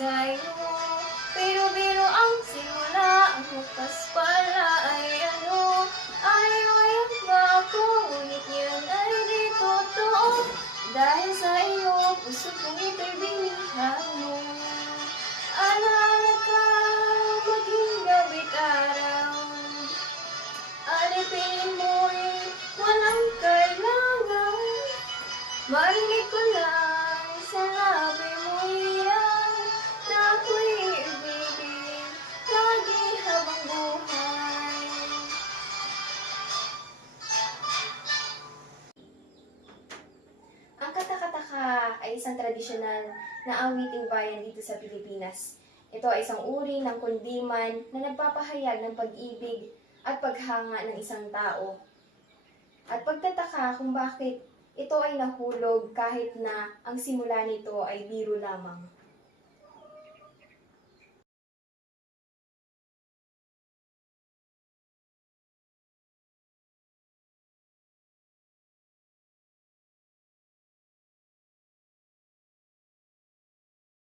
sa'yo. Biro-biro ang simula, ang wakas pala ay ano. Ayaw-ayaw ba ako, ngunit yan ay di totoo. Dahil sa iyo, puso kong ito'y binighan mo. Alaala ka, maging gabi't araw. Alipin mo'y walang kailangan. Marinig ko lang sa labi mo'y yan, na ako'y ibigin lagi habang buhay. Ang kata-kataka ay isang tradisyonal na awiting bayan dito sa Pilipinas. Ito ay isang uri ng kundiman na nagpapahayag ng pag-ibig at paghanga ng isang tao. At pagtataka kung bakit ito ay nahulog kahit na ang simula nito ay biro lamang.